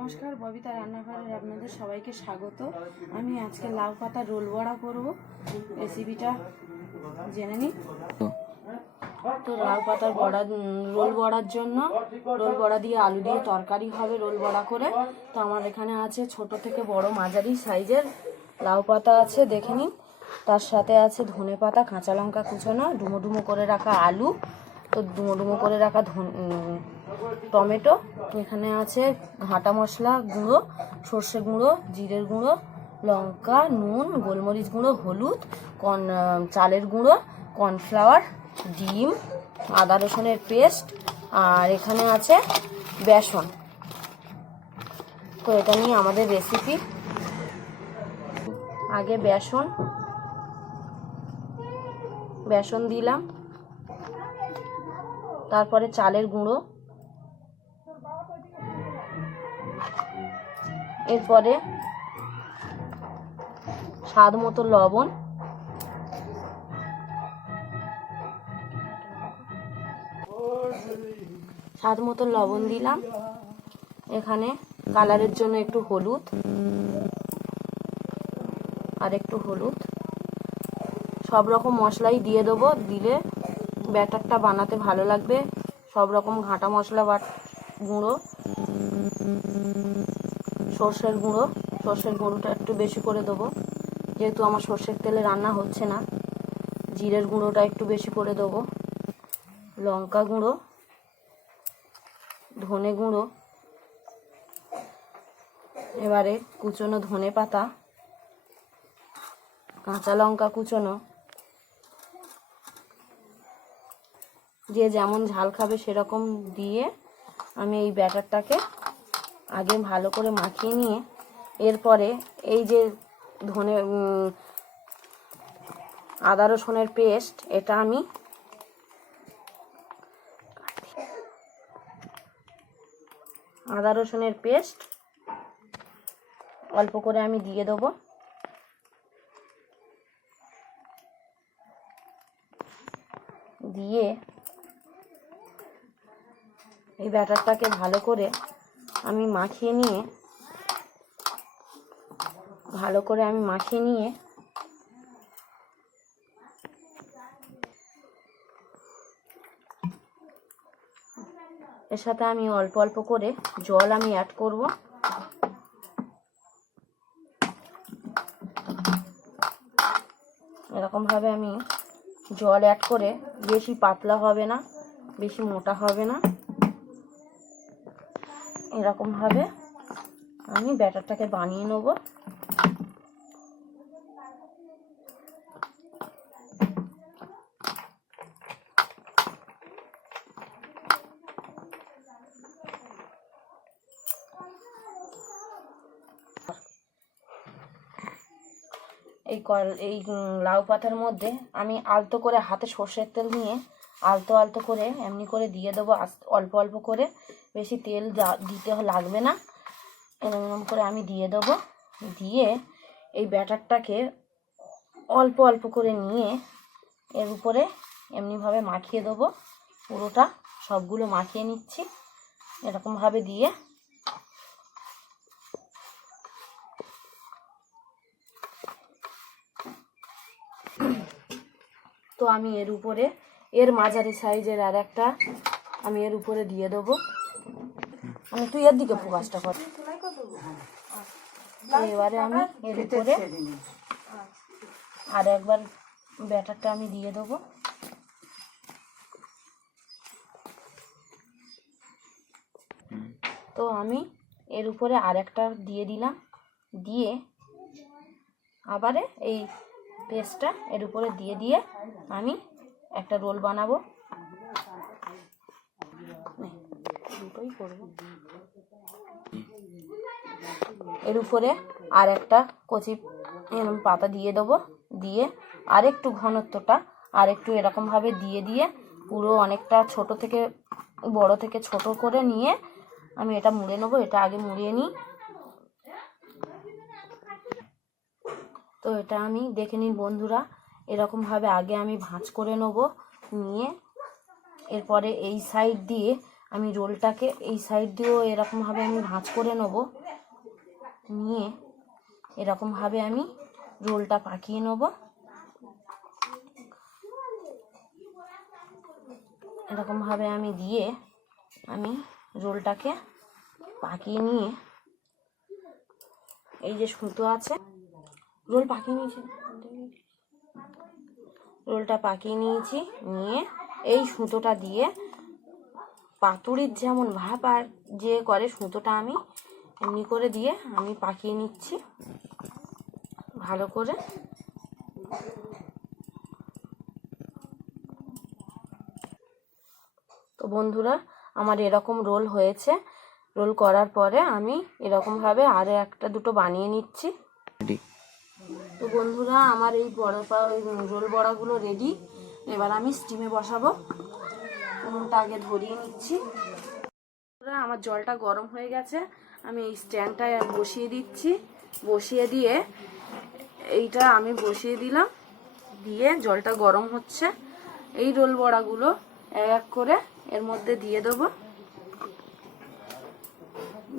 নমস্কার, ববিতা রান্নাঘরে আপনাদের সবাইকে স্বাগত। আমি আজকে লাউ পাতা রোল বড়া করব, রেসিপিটা জেনে নিই। তো লাউ পাতার বড়া রোল বড়ার জন্য রোল বড়া দিয়ে আলু দিয়ে তরকারি হবে রোল বড়া করে। তো আমার এখানে আছে ছোট থেকে বড় মাঝারি সাইজের লাউ পাতা আছে, দেখে নিন। তার সাথে আছে ধনে পাতা, কাঁচা লঙ্কা কুচোনো, ডুমো ডুমো করে রাখা আলু, তো ডুমো ডুমো করে রাখা টমেটো, এখানে আছে ঘাটা মশলা গুঁড়ো, সর্ষে গুঁড়ো, জিরের গুঁড়ো, লঙ্কা, নুন, গোলমরিচ গুঁড়ো, হলুদ, চালের গুঁড়ো, কর্নফ্লাওয়ার, ডিম, আদা রসুনের পেস্ট, আর এখানে আছে বেসন। তো এটা নিয়ে আমাদের রেসিপি। আগে বেসন দিলাম, তারপরে চালের গুঁড়ো, এরপরে স্বাদ মতো লবণ, দিলাম। এখানে কালারের জন্য একটু হলুদ, আর একটু হলুদ, সব রকম মশলাই দিয়ে দেবো। দিলে ব্যাটারটা বানাতে ভালো লাগবে। সব রকম ঘাটা মশলা গুঁড়ো, সর্ষের গুঁড়োটা একটু বেশি করে দেবো, যেহেতু আমার সর্ষের তেলে রান্না হচ্ছে না। জিরের গুঁড়োটা একটু বেশি করে দেবো, লঙ্কা গুঁড়ো, ধনে গুঁড়ো, এবারে কুচনো ধনে পাতা, কাঁচা লঙ্কা কুচনো, যে যেমন ঝাল খাবে সেরকম দিয়ে আমি এই ব্যাটারটাকে আগে ভালো করে মাখিয়ে নিয়ে, এরপরে এই যে আদা রসুনের পেস্ট, এটা আমি অল্প করে আমি দিয়ে দেবো। দিয়ে এই ব্যাটারটাকে ভালো করে আমি মাখিয়ে নিয়ে এর সাথে আমি অল্প অল্প করে জল আমি অ্যাড করব। এরকমভাবে আমি জল অ্যাড করে, বেশি পাতলা হবে না, বেশি মোটা হবে না, এরকমভাবে আমি ব্যাটারটাকে বানিয়ে নেব। এই লাউ পাতার মধ্যে আমি আলতো করে হাতে সর্ষের তেল নিয়ে আলতো আলতো করে এমনি করে দিয়ে দেবো, অল্প অল্প করে, বেশি তেল দিতে লাগবে না। এরকম করে আমি দিয়ে দেবো। দিয়ে এই ব্যাটারটাকে অল্প অল্প করে নিয়ে এর উপরে এমনিভাবে মাখিয়ে দেবো। পুরোটা সবগুলো মাখিয়ে নিচ্ছি এরকমভাবে দিয়ে। তো আমি এর মাঝারি সাইজের আর একটা আমি এর উপরে দিয়ে দেবো। তুই এর দিকে ফোকাসটা কর। এবারে আমি এর উপরে আর একবার ব্যাটারটা আমি দিয়ে দেবো। তো আমি এর উপরে আর একটা দিয়ে দিলাম, দিয়ে আবারে এই পেস্টটা এর উপরে দিয়ে আমি একটা রোল বানাবো। দুটোই করব। এর উপরে আর একটা কচি পাতা দিয়ে দেবো, দিয়ে আর একটু ঘনত্বটা আর একটু এরকমভাবে দিয়ে পুরো অনেকটা ছোট থেকে বড় থেকে ছোট করে নিয়ে আমি এটা মুড়ে নেবো। এটা আগে মুড়িয়ে নিই। তো এটা আমি দেখে নিন বন্ধুরা, এরকমভাবে আগে আমি ভাঁজ করে নেব। নিয়ে এরপরে এই সাইড দিয়ে আমি রোলটাকে এই সাইড দিয়েও এরকমভাবে আমি ভাঁজ করে নেব, নিয়ে এরকমভাবে আমি রোলটা পাকিয়ে নেব। এরকমভাবে আমি দিয়ে আমি রোলটাকে পাকিয়ে নিয়ে, এই যে সুতো আছে, রোল পাকিয়ে নিয়েছি, রোলটা পাকিয়ে নিয়েছি, নিয়ে এই সুতোটা দিয়ে পাতুরির যেমন ভাপ আর যে করে সুতোটা আমি এমনি করে দিয়ে আমি পাকিয়ে নিচ্ছি ভালো করে। তো বন্ধুরা, আমার এরকম রোল হয়েছে। রোল করার পরে আমি এরকমভাবে আরও একটা দুটো বানিয়ে নিচ্ছি। তো বন্ধুরা, আমার এই রোল বড়াগুলো রেডি। এবার আমি স্টিমে বসাবো। উনুনটা আগে ধরিয়ে নিচ্ছি। আমার জলটা গরম হয়ে গেছে, আমি এই স্ট্যান্ডটা বসিয়ে দিচ্ছি। বসিয়ে দিয়ে এইটা আমি বসিয়ে দিলাম, দিয়ে জলটা গরম হচ্ছে। এই রোল বড়াগুলো এক এক করে এর মধ্যে দিয়ে দেবো।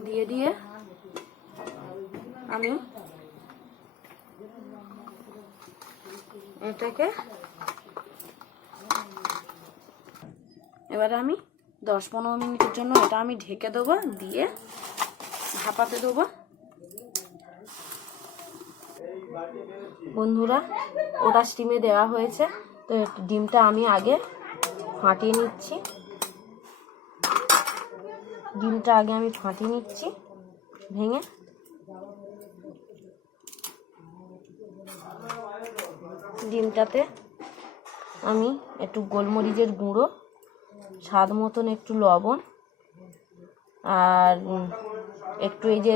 দিয়ে আমি এটাকে এবার আমি 10-15 মিনিটের জন্য এটা আমি ঢেকে দেবো, দিয়ে ভাপাতে দেবো। বন্ধুরা, ওটা স্টিমে দেওয়া হয়েছে। তো ডিমটা আমি আগে ফাটিয়ে নিচ্ছি। ডিমটা আগে আমি ফাটিয়ে নিচ্ছি ভেঙে। ডিমটাতে আমি একটু গোলমরিচের গুঁড়ো, স্বাদ মতন একটু লবণ, আর একটু এই যে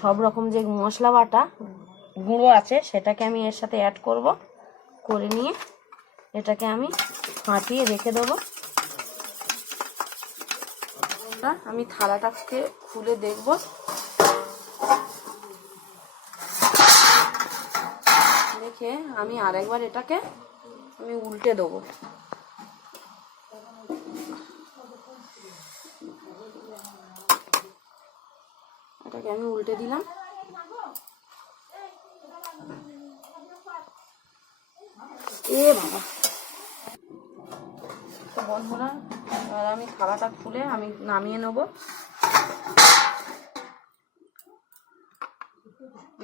সব রকম যে মশলা বাটা গুঁড়ো আছে সেটাকে আমি এর সাথে অ্যাড করব। করে নিয়ে এটাকে আমি ফাটিয়ে রেখে দেবো। আমি থালাটাকে খুলে দেখব। দেখে আমি আরেকবার এটাকে আমি উল্টে দেবো। এটাকে আমি উল্টে দিলাম। বাবা! তো বন্ধুরা, এবার আমি থালাটা খুলে আমি নামিয়ে নেব।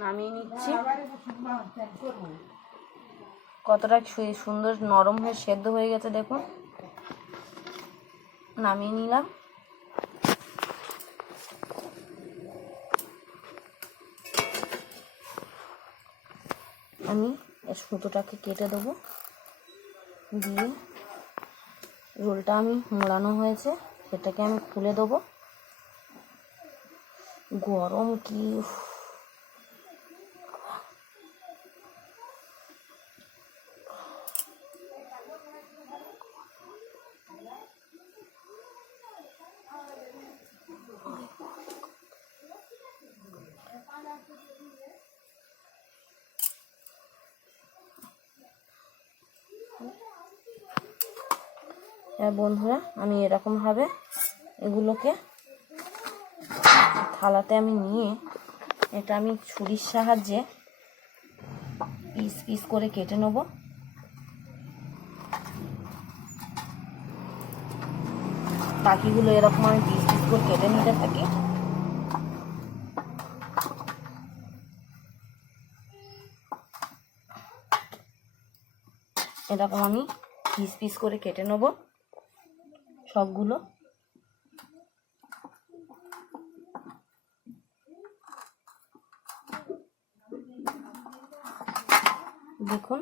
নামিয়ে নিচ্ছি। কতটা সুন্দর নরম হয়ে সেদ্ধ হয়ে গেছে দেখুন। নামিয়ে নিলাম। আমি এর সুতোটাকে কেটে দেবো, দিয়ে রোলটা আমি মোড়ানো হয়েছে সেটাকে আমি খুলে দেবো। গরম কি! বন্ধুরা, আমি এরকমভাবে এগুলোকে থালাতে আমি নিয়ে এটা আমি ছুরির সাহায্যে পিস পিস করে কেটে নেব। বাকিগুলো এরকম আমি পিস পিস করে কেটে নিতে থাকি। এরকম আমি পিস পিস করে কেটে নেব সবগুলো। দেখুন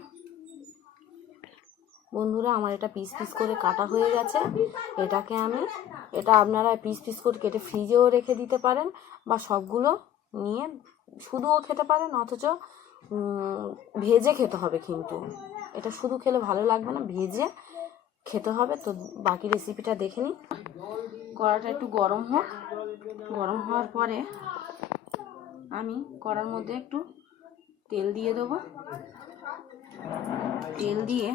বন্ধুরা, আমার এটা পিস পিস করে কাটা হয়ে গেছে। এটাকে আমি আপনারা পিস পিস করে কেটে ফ্রিজেও রেখে দিতে পারেন, বা সবগুলো নিয়ে শুধুও খেতে পারেন, অথচ ভেজে খেতে হবে। কিন্তু এটা শুধু খেলে ভালো লাগবে না, ভেজে খেতে হবে। তো বাকি রেসিপিটা দেখে নিই। কড়াটা একটু গরম হোক। গরম হওয়ার পরে আমি কড়ার মধ্যে একটু তেল দিয়ে দেবো। তেল দিয়ে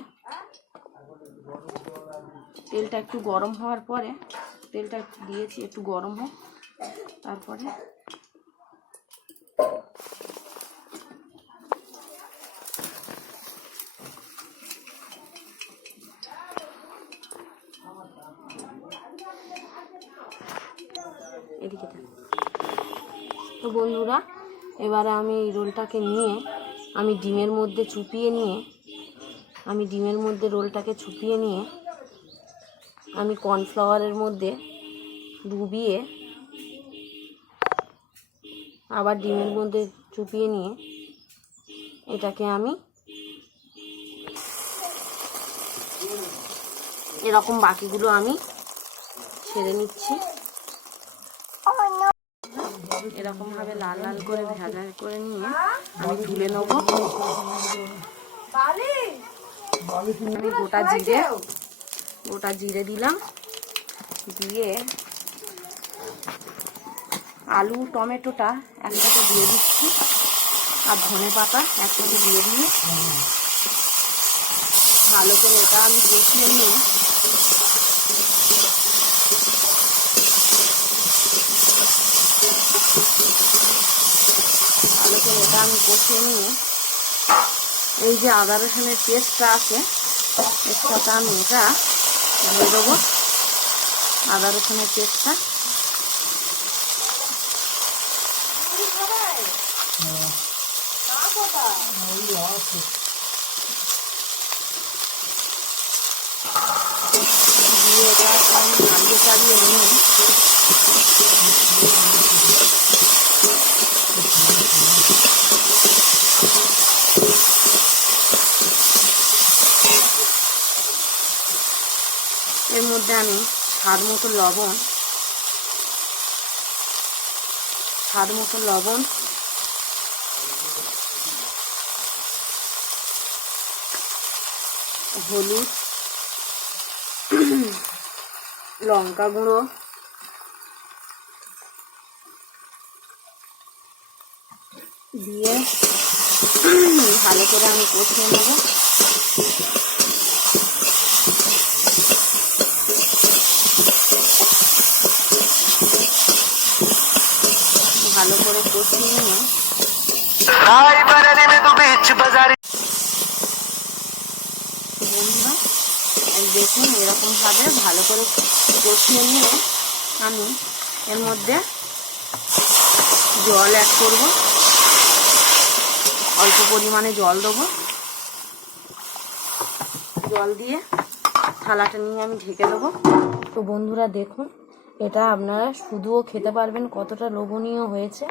তেলটা একটু গরম হওয়ার পরে তেলটা একটু দিয়েছি, একটু গরম হোক, তারপরে এদিকে। তো বন্ধুরা, এবারে আমি এই রোলটাকে নিয়ে আমি ডিমের মধ্যে চুপিয়ে নিয়ে রোলটাকে চুপিয়ে নিয়ে আমি কর্নফ্লাওয়ারের মধ্যে ডুবিয়ে আবার ডিমের মধ্যে চুপিয়ে নিয়ে এটাকে আমি এরকম বাকিগুলো আমি ছেড়ে নিচ্ছি। এরকম ভাবে লাল লাল করে ভাজা করে নিয়ে আমি তুলে নেব। আমি গোটা জিরে দিলাম, দিয়ে আলু টমেটোটা একসাথে দিয়ে দিচ্ছি, আর ধনে পাতা একসাথে দিয়ে দিয়ে ভালো করে এটা আমি কষিয়ে নিয়ে এই যে আদা রসুনের পেস্টটা আছে এর সাথে আমি এটা দিয়ে দেবো, আদা রসুনের পেস্টটা। দিয়ে এটা আমি নাড়িয়ে চালিয়ে নিয়ে এর মধ্যে আমি স্বাদ মতো লবণ, হলুদ, লঙ্কা গুঁড়ো, দিয়ে ভালো করে আমি কষিয়ে নেব। ভালো করে কষিয়ে নিয়ে বন্ধুরা দেখুন এরকম ভাবে ভালো করে কষিয়ে নিয়ে আমি এর মধ্যে জল অ্যাড করব, অল্প পরিমাণে জল দেবো। জল দিয়ে থালাটা নিয়ে আমি ঢেকে দেবো। তো বন্ধুরা দেখুন, এটা আপনারা শুধুও খেতে পারবেন, কতটা লোভনীয় হয়েছে,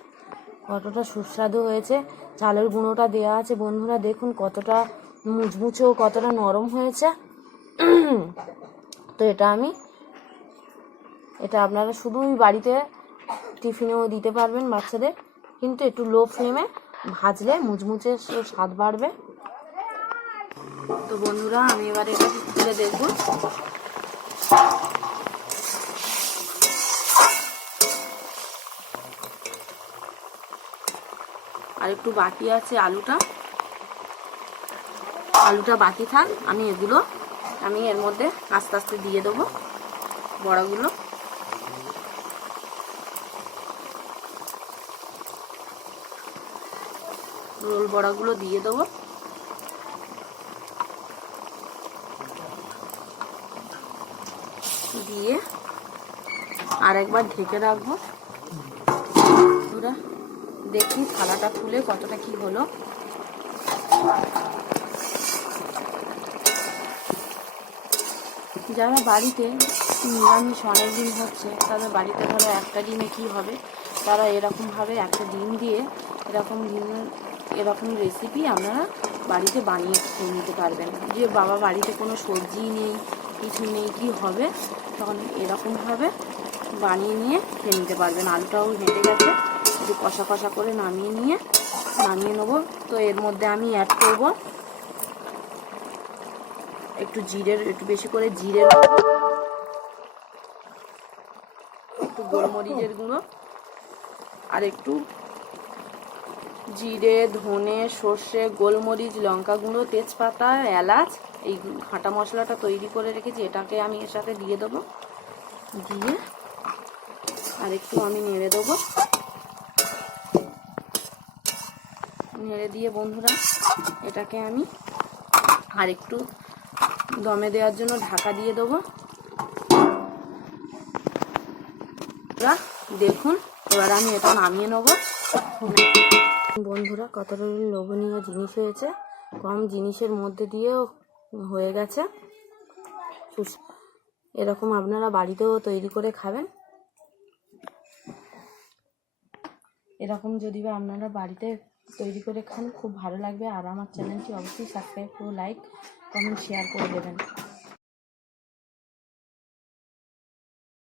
কতটা সুস্বাদু হয়েছে। চালের গুঁড়োটা দেওয়া আছে বন্ধুরা, দেখুন কতটা মুচমুচেও কতটা নরম হয়েছে। তো এটা আপনারা শুধুই বাড়িতে টিফিনেও দিতে পারবেন বাচ্চাদের, কিন্তু একটু লো ফ্লেমে ভাজলে মুচমুচে স্বাদ বাড়বে। তো বন্ধুরা আমি এবারে এটা তুলে দেখব। আর একটু বাকি আছে, আলুটা বাকি থাক, আমি এর মধ্যে আস্তে আস্তে দিয়ে দেবো বড়াগুলো। রোল বড়াগুলো দিয়ে দেবো। দিয়ে আর একবার ঢেকে রাখবো। পুরো দেখি থালাটা খুলে কতটা কি হলো। যারা বাড়িতে নিরামিষ অনেকদিন হচ্ছে, তাদের বাড়িতে ধরো একটা ডিমে কি হবে, তারা এরকমভাবে একটা ডিম দিয়ে এরকম রেসিপি আপনারা বাড়িতে বানিয়ে খেয়ে নিতে পারবেন। যে বাবা বাড়িতে কোনো সবজি নেই, কিছু নেই, কি হবে, তখন এরকমভাবে বানিয়ে নিয়ে খেয়ে নিতে পারবেন। আলুটাও হেঁটে গেছে, একটু কষা কষা করে নামিয়ে নেবো। তো এর মধ্যে আমি অ্যাড করবো একটু বেশি করে জিরে, একটু গোলমরিচের গুঁড়ো, আর একটু জিরে, ধনে, সর্ষে, গোলমরিচ, লঙ্কা গুঁড়ো, তেজপাতা, এলাচ, এই ঘাটা মশলাটা তৈরি করে রেখেছি, এটাকে আমি এর সাথে দিয়ে দেবো। দিয়ে আর একটু আমি নেড়ে দেবো। নেড়ে দিয়ে বন্ধুরা এটাকে আমি আর একটু দমে দেওয়ার জন্য ঢাকা দিয়ে দেবো। দেখুন এবার আমি এটা নামিয়ে নেব। বন্ধুরা কতটা লোভনীয় জিনিস হয়েছে, কম জিনিসের মধ্যে দিয়েও হয়ে গেছে। এরকম আপনারা বাড়িতেও তৈরি করে খাবেন। এরকম যদি বা আপনারা বাড়িতে তৈরি করে খান খুব ভালো লাগবে। আর আমার চ্যানেলটি অবশ্যই সাবস্ক্রাইব করে লাইক কমেন্ট শেয়ার করে দেবেন।